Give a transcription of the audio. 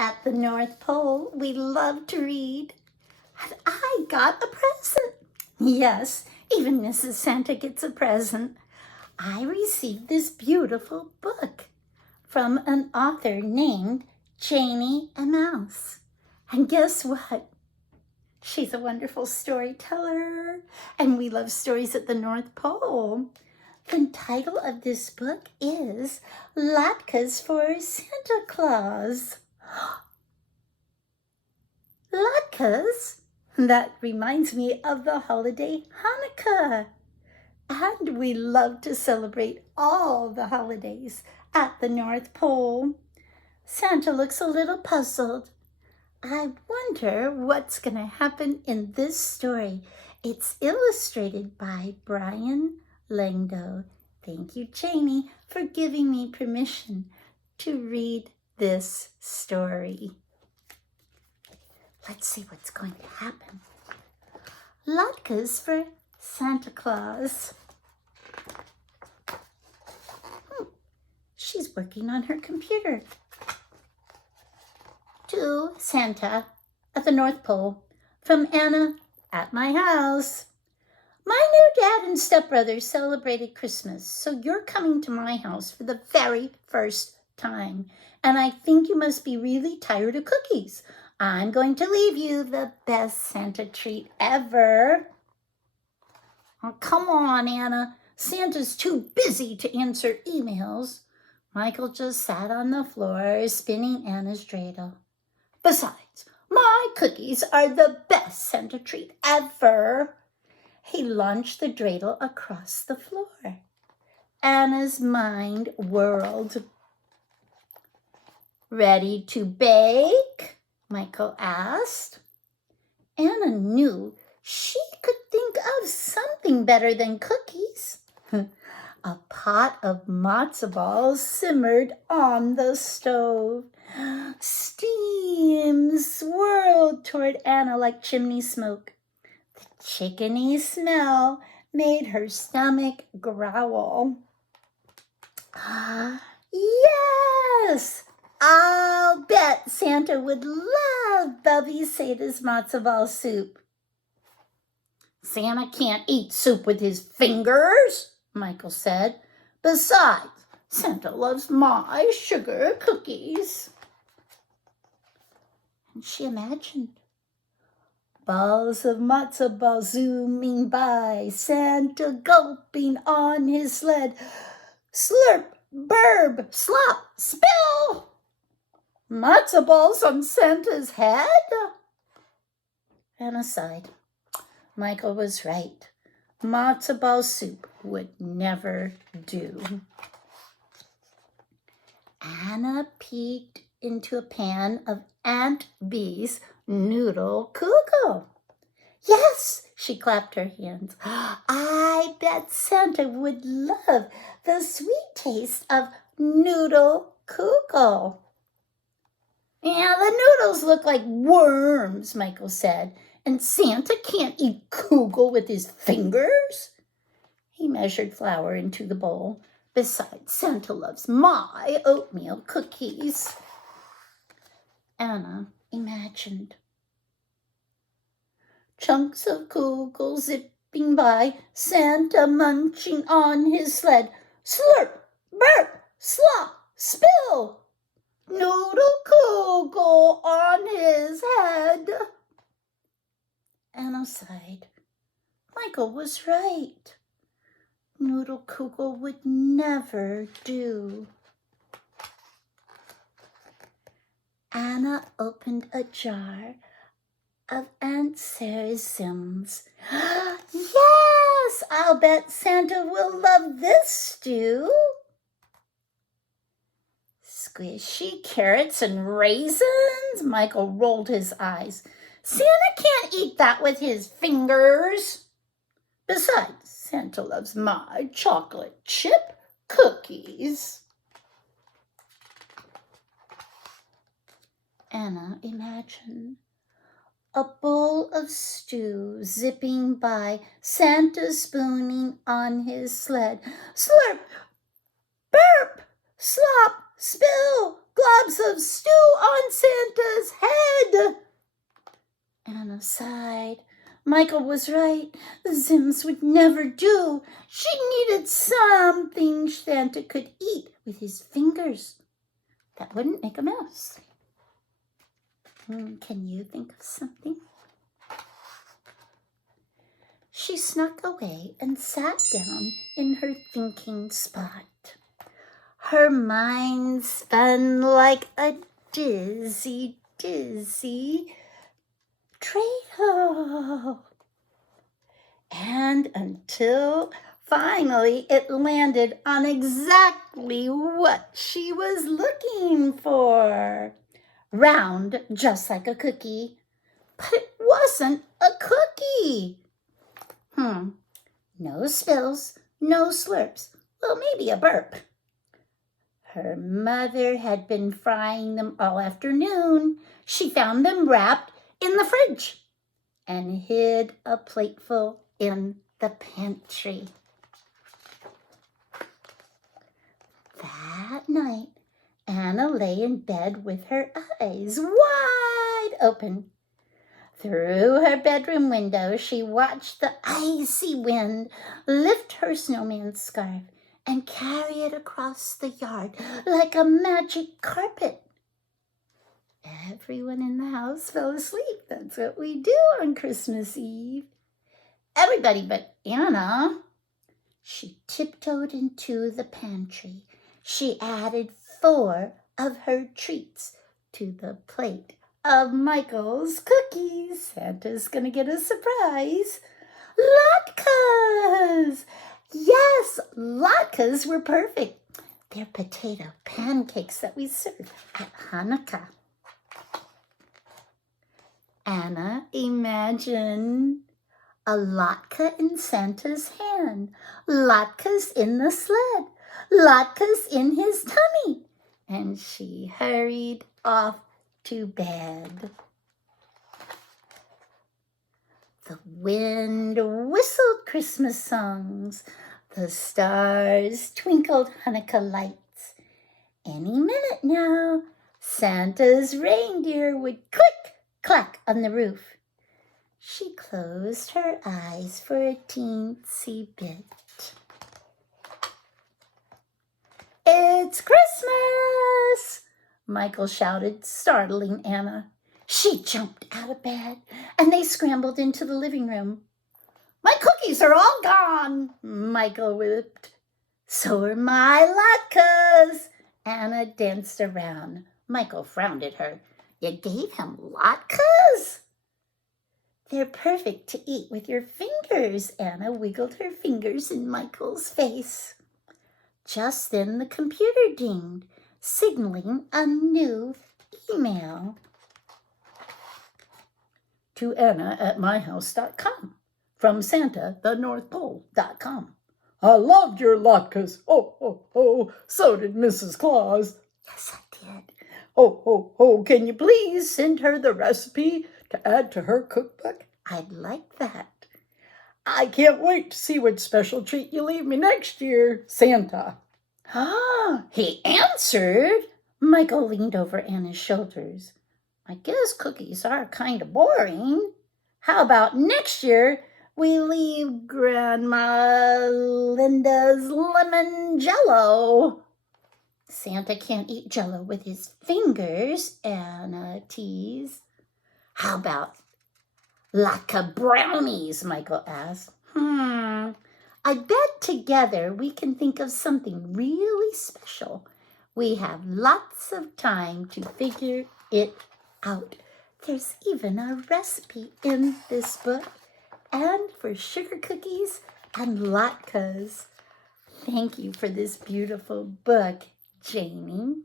At the North Pole, we love to read. And I got a present. Yes, even Mrs. Santa gets a present. I received this beautiful book from an author named Janie Emaus. And guess what? She's a wonderful storyteller, and we love stories at the North Pole. The title of this book is Latkes for Santa Claus. Latkes? That reminds me of the holiday Hanukkah. And we love to celebrate all the holidays at the North Pole. Santa looks a little puzzled. I wonder what's going to happen in this story. It's illustrated by Brian Langdo. Thank you, Janie, for giving me permission to read this story. Let's see what's going to happen. Latkes for Santa Claus. She's working on her computer. To Santa at the North Pole, from Anna at my house. My new dad and stepbrother celebrated Christmas, so you're coming to my house for the very first time. And I think you must be really tired of cookies. I'm going to leave you the best Santa treat ever. Oh, come on, Anna. Santa's too busy to answer emails. Michael just sat on the floor, spinning Anna's dreidel. Besides, my cookies are the best Santa treat ever. He launched the dreidel across the floor. Anna's mind whirled. Ready to bake? Michael asked. Anna knew she could think of something better than cookies. A pot of matzo balls simmered on the stove. Steam swirled toward Anna like chimney smoke. The chickeny smell made her stomach growl. Yes! I'll bet Santa would love Bubby Sata's matzo ball soup. Santa can't eat soup with his fingers, Michael said. Besides, Santa loves my sugar cookies. And she imagined balls of matzo ball zooming by, Santa gulping on his sled. Slurp, burb, slop, spill. Matzo balls on Santa's head? Anna sighed. Michael was right. Matzo ball soup would never do. Anna peeked into a pan of Aunt Bee's noodle kugel. Yes, she clapped her hands. I bet Santa would love the sweet taste of noodle kugel. Yeah, the noodles look like worms, Michael said, and Santa can't eat kugel with his fingers. He measured flour into the bowl. Besides, Santa loves my oatmeal cookies. Anna imagined. Chunks of kugel zipping by, Santa munching on his sled. Slurp, burp, slop, spill. Noodle kugel on his head. Anna sighed. Michael was right. Noodle kugel would never do. Anna opened a jar of Aunt Sarah's Sims. Yes, I'll bet Santa will love this stew. Squishy carrots and raisins? Michael rolled his eyes. Santa can't eat that with his fingers. Besides, Santa loves my chocolate chip cookies. Anna imagined a bowl of stew zipping by, Santa spooning on his sled. Slurp, burp, slop, spill, globs of stew on Santa Anna sighed. Michael was right. The Zims would never do. She needed something Santa could eat with his fingers that wouldn't make a mess. Can you think of something? She snuck away and sat down in her thinking spot. Her mind spun like a dizzy dreidel. And until finally it landed on exactly what she was looking for. Round, just like a cookie. But it wasn't a cookie. No spills, no slurps. Well, maybe a burp. Her mother had been frying them all afternoon. She found them wrapped in the fridge and hid a plateful in the pantry. That night, Anna lay in bed with her eyes wide open. Through her bedroom window, she watched the icy wind lift her snowman scarf and carry it across the yard like a magic carpet. Everyone in the house fell asleep. That's what we do on Christmas Eve. Everybody but Anna. She tiptoed into the pantry. She added 4 of her treats to the plate of Michael's cookies. Santa's gonna get a surprise. Latkes! Yes, latkes were perfect. They're potato pancakes that we serve at Hanukkah. Anna imagined a latke in Santa's hand, latkes in the sled, latkes in his tummy, and she hurried off to bed. The wind whistled Christmas songs. The stars twinkled Hanukkah lights. Any minute now, Santa's reindeer would click, clack on the roof. She closed her eyes for a teensy bit. It's Christmas! Michael shouted, startling Anna. She jumped out of bed, and they scrambled into the living room. My cookies are all gone, Michael whipped. So are my latkes. Anna danced around. Michael frowned at her. You gave him latkes? They're perfect to eat with your fingers. Anna wiggled her fingers in Michael's face. Just then the computer dinged, signaling a new email. To Anna at myhouse.com. From Santa, the NorthPole.com. I loved your latkes. Oh, oh, oh. So did Mrs. Claus. Yes, I did. Oh, oh, oh. Can you please send her the recipe to add to her cookbook? I'd like that. I can't wait to see what special treat you leave me next year, Santa. Ah, he answered. Michael leaned over Anna's shoulders. I guess cookies are kind of boring. How about next year we leave Grandma Linda's lemon jello? Santa can't eat jello with his fingers, Anna teased. How about latke brownies? Michael asked. I bet together we can think of something really special. We have lots of time to figure it out. There's even a recipe in this book, and for sugar cookies and latkes. Thank you for this beautiful book, Janie.